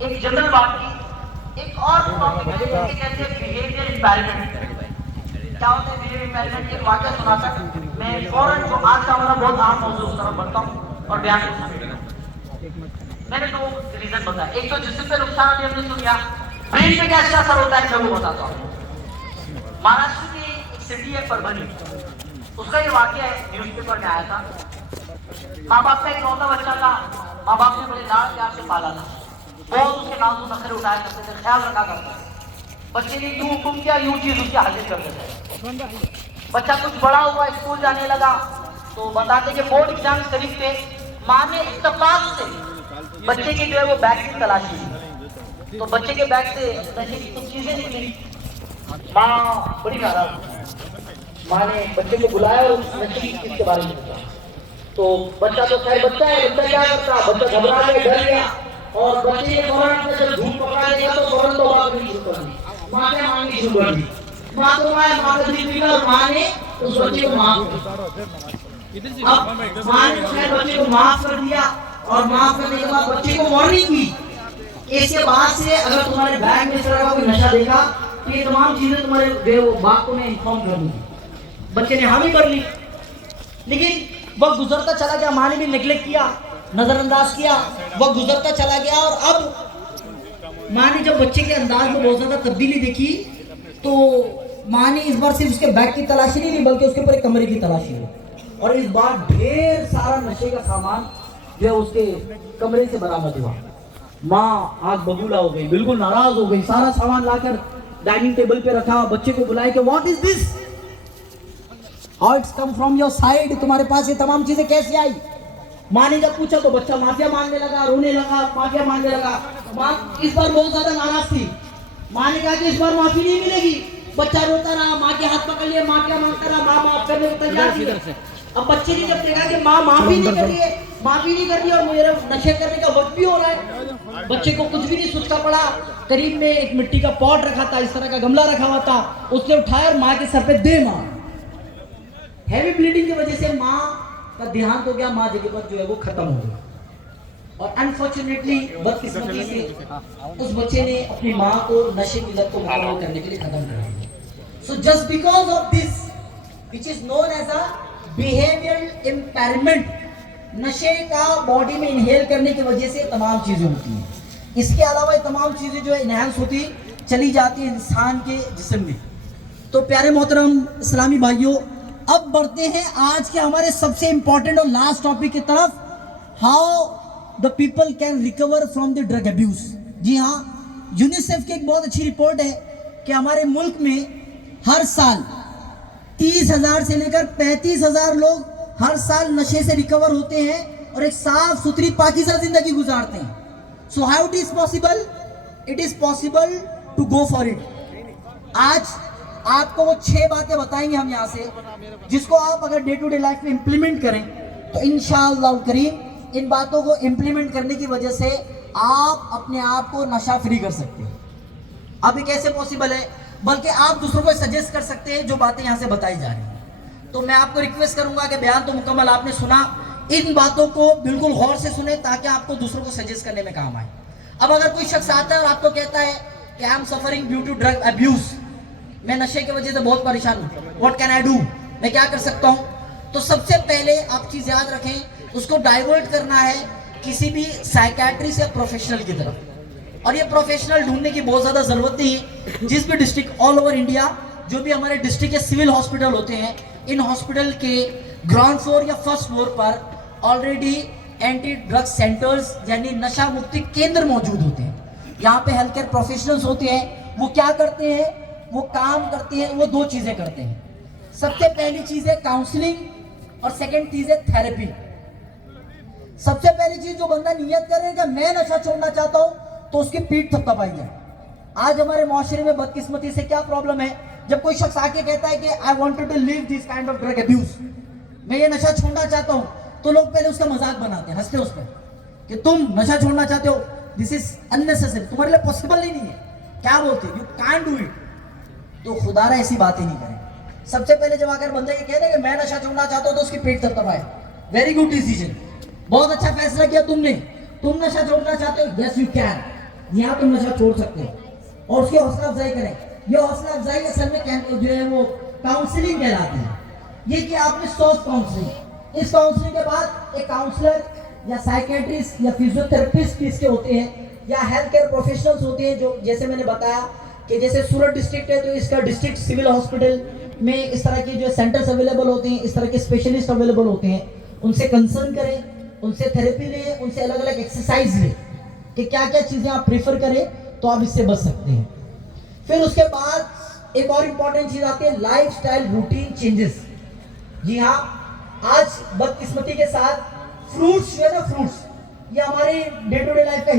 एक जनरल बात की, एक और टॉपिक है जिसे कहते हैं बिहेवियर इम्पेयरमेंट। क्या होता है बिहेवियर इम्पेयरमेंट? एक वाक्य सुनाता मैं फौरन जो आज का हमारा बहुत आम मौजूद उस तरफ बढ़ता हूँ और बयान करता हूँ। मैंने दो रीजन बताया, एक तो जिस्म पे नुकसान अभी हमने सुनिया, ब्रेन पे क्या अच्छा असर होता है मैं वो बताता हूँ। महाराष्ट्र की एक सिटी है परभनी, उसका ये वाक्य है न्यूज़पेपर में आया था। माँ बाप का एक इकलौता बच्चा था, माँ बाप ने बड़े लाड़ प्यार से पाला था, बहुत उसके नाजुक नखरे उठाया करते थे, ख्याल रखा करते थे। बच्चे ने यूं हुक्म किया यूं चीज उसकी हाजिर कर देते। बच्चा कुछ बड़ा हुआ, स्कूल जाने लगा, तो बताते कि बोर्ड एग्जाम करीब थे। माँ ने इत्तेफाक से बच्चे के जो है वो बैग की तलाशी की, तो बच्चे के बैग से नशे की कुछ चीजें निकली। माँ बड़ी नाराज, माँ ने बच्चे को बुलाया और उस नशे की चीज के बारे में पूछा। तो बच्चा तो खैर बच्चा है, बच्चा क्या करता, बच्चा घबरा गया, डर गया, और बच्चे ने फौरन अपने जब झूठ पकड़ा लिया तो फौरन तो बात नहीं शुरू कर दी, माँ क्या मांगनी शुरू कर दी। माँ तो माँ का दिल पिघला और माँ ने उस बच्चे को माफ कर दिया। अब माँ ने खैर बच्चे को माफ कर दिया और माफ करने के बाद बच्चे को वार्निंग की, इसके बाद से अगर तुम्हारे बैग में इस तरह का कोई नशा देखा तो ये तमाम चीजें तुम्हारे वो बाप को मैं इन्फॉर्म कर दूंगी। बच्चे ने हामी कर ली, लेकिन वक्त गुजरता चला गया, माँ ने भी नेग्लेक्ट किया, नजरअंदाज किया, वक्त गुजरता चला गया। और अब माँ ने जब बच्चे के अंदाज में बहुत ज्यादा तब्दीली देखी तो माँ ने इस बार सिर्फ उसके बैग की तलाशी नहीं ली बल्कि उसके ऊपर एक कमरे की तलाशी ली, और इस बार ढेर सारा नशे का सामान जो है उसके कमरे से बरामद हुआ। माँ आग बबूला हो गई, बिल्कुल नाराज हो गई, सारा सामान लाकर डाइनिंग टेबल पे रखा, बच्चे को बुलाया कि what is this, how it's come from your side, तुम्हारे पास ये तमाम चीजें कैसे आई। माँ ने जब पूछा तो बच्चा माफिया मांगने लगा, रोने लगा, माफिया मांगने लगा। माँ इस बार बहुत ज्यादा नाराज थी, माँ ने कहा कि इस बार माफी नहीं मिलेगी। बच्चा रोता रहा, माँ के हाथ पकड़ लिए, माँ क्या मांगता रहा, माँ माफ करने को तैयार थी। अब बच्चे ने जब देखा कि माँ माफी नहीं कर रही है, माफी नहीं कर रही और मेरा नशे करने का वक्त भी हो रहा है, बच्चे को कुछ भी नहीं सोचना पड़ा। करीब में एक मिट्टी का पॉट रखा था, इस तरह का गमला रखा हुआ था, उसने उठाया और माँ के सर पे दे मार। हैवी ब्लीडिंग की वजह से माँ का देहांत हो गया, माँ जगह पर जो है वो खत्म हो गई। और अनफॉर्चुनेटली बदकिस्मती से उस बच्चे ने अपनी माँ को नशे की लत को मुकम्मल करने के लिए खत्म कर दिया। So just because of this which is known as a behavioural impairment, नशे का बॉडी में इनहेल करने की वजह से तमाम चीजें होती हैं। इसके अलावा ये तमाम चीजें जो है इनहेंस होती चली जाती है इंसान के जिस्म में। तो प्यारे मोहतरम इस्लामी भाइयों, अब बढ़ते हैं आज के हमारे सबसे इंपॉर्टेंट और लास्ट टॉपिक की तरफ, how the people can recover from the drug abuse. जी हाँ, यूनिसेफ की एक बहुत अच्छी रिपोर्ट है कि हमारे मुल्क में हर साल 30,000 से लेकर 35,000 लोग हर साल नशे से रिकवर होते हैं और एक साफ सुथरी पाकीज़ा जिंदगी गुजारते हैं। So how it is possible? It is possible to go for it. आज आपको वो 6 बातें बताएंगे हम यहाँ से, जिसको आप अगर डे टू डे लाइफ में इंप्लीमेंट करें तो इंशाअल्लाह करीम इन बातों को इंप्लीमेंट करने की वजह से आप अपने आप को नशा फ्री कर सकते हैं। अब ये कैसे पॉसिबल है, बल्कि आप दूसरों को सजेस्ट कर सकते हैं जो बातें यहाँ से बताई जा रही हैं। तो मैं आपको रिक्वेस्ट करूंगा कि बयान तो मुकम्मल आपने सुना, इन बातों को बिल्कुल गौर से सुने ताकि आपको दूसरों को सजेस्ट करने में काम आए। अब अगर कोई शख्स आता है और आपको कहता है कि I am suffering due to drug abuse, मैं नशे की वजह से बहुत परेशान हूँ, व्हाट कैन आई डू, मैं क्या कर सकता हूँ, तो सबसे पहले आप चीज याद रखें, उसको डाइवर्ट करना है किसी भी साइकेट्रिस्ट या प्रोफेशनल की तरफ। और ये प्रोफेशनल ढूंढने की बहुत ज्यादा जरूरत नहीं है। जिस भी डिस्ट्रिक्ट ऑल ओवर इंडिया जो भी हमारे डिस्ट्रिक्ट के सिविल हॉस्पिटल होते हैं, इन हॉस्पिटल के ग्राउंड फ्लोर या फर्स्ट फ्लोर पर ऑलरेडी एंटी ड्रग सेंटर्स यानी नशा मुक्ति केंद्र मौजूद होते हैं। यहाँ पे हेल्थ केयर प्रोफेशनल्स होते हैं, वो क्या करते हैं, वो काम करते हैं, वो 2 चीजें करते हैं। सबसे पहली चीज है काउंसलिंग और सेकंड चीज है थेरेपी। सबसे पहली चीज, जो बंदा नियत करे कि मैं नशा छोड़ना चाहता हूं तो उसकी पीठ थपथपाई जाए। आज हमारे माशरे में बदकिस्मती से क्या प्रॉब्लम है, जब कोई शख्स आके कहता है कि I wanted to live this kind of drug abuse, मैं ये नशा छोड़ना चाहता हूं, तो लोग पहले उसका मजाक बनाते हैं, हंसते उस पर कि तुम नशा छोड़ना चाहते हो, दिस इज अननेसेसरी, तुम्हारे लिए पॉसिबल ही नहीं है, क्या बोलते, यू कांट डू इट। तो खुदारा ऐसी बातें नहीं करें। सबसे पहले जब आकर बंदे के कहते हैं कि मैं नशा छोड़ना चाहता हूं तो उसकी पीठ थपथपाए, वेरी गुड डिसीजन, बहुत अच्छा फैसला किया तुमने, तुम नशा छोड़ना चाहते हो, यस यू कैन, जी हाँ तुम नशा छोड़ सकते हो, और उसकी हौसला अफजाई करें। ये हौसला अफजाई असल में जो है वो काउंसलिंग कहलाती है। ये कि आपने सॉफ्ट काउंसलिंग, इस काउंसलिंग के बाद एक काउंसलर या साइकेट्रिस्ट या फिजियोथेरेपिस्ट इसके होते हैं, या हेल्थ केयर प्रोफेशनल्स होते हैं, जो जैसे मैंने बताया कि जैसे सूरत डिस्ट्रिक्ट है तो इसका डिस्ट्रिक्ट सिविल हॉस्पिटल में इस तरह के जो सेंटर्स अवेलेबल होते हैं, इस तरह के स्पेशलिस्ट अवेलेबल होते हैं। उनसे कंसर्न करें, उनसे थेरेपी लें, उनसे अलग अलग एक्सरसाइज लें कि क्या क्या चीज़ें आप प्रेफर करें तो आप इससे बच सकते हैं। फिर उसके बाद एक और इम्पॉर्टेंट चीज़ आती है लाइफस्टाइल रूटीन चेंजेस। जी हाँ, आज बदकिस्मती के साथ फ्रूट्स जो है ना, फ्रूट्स ये हमारे डे टू डे लाइफ का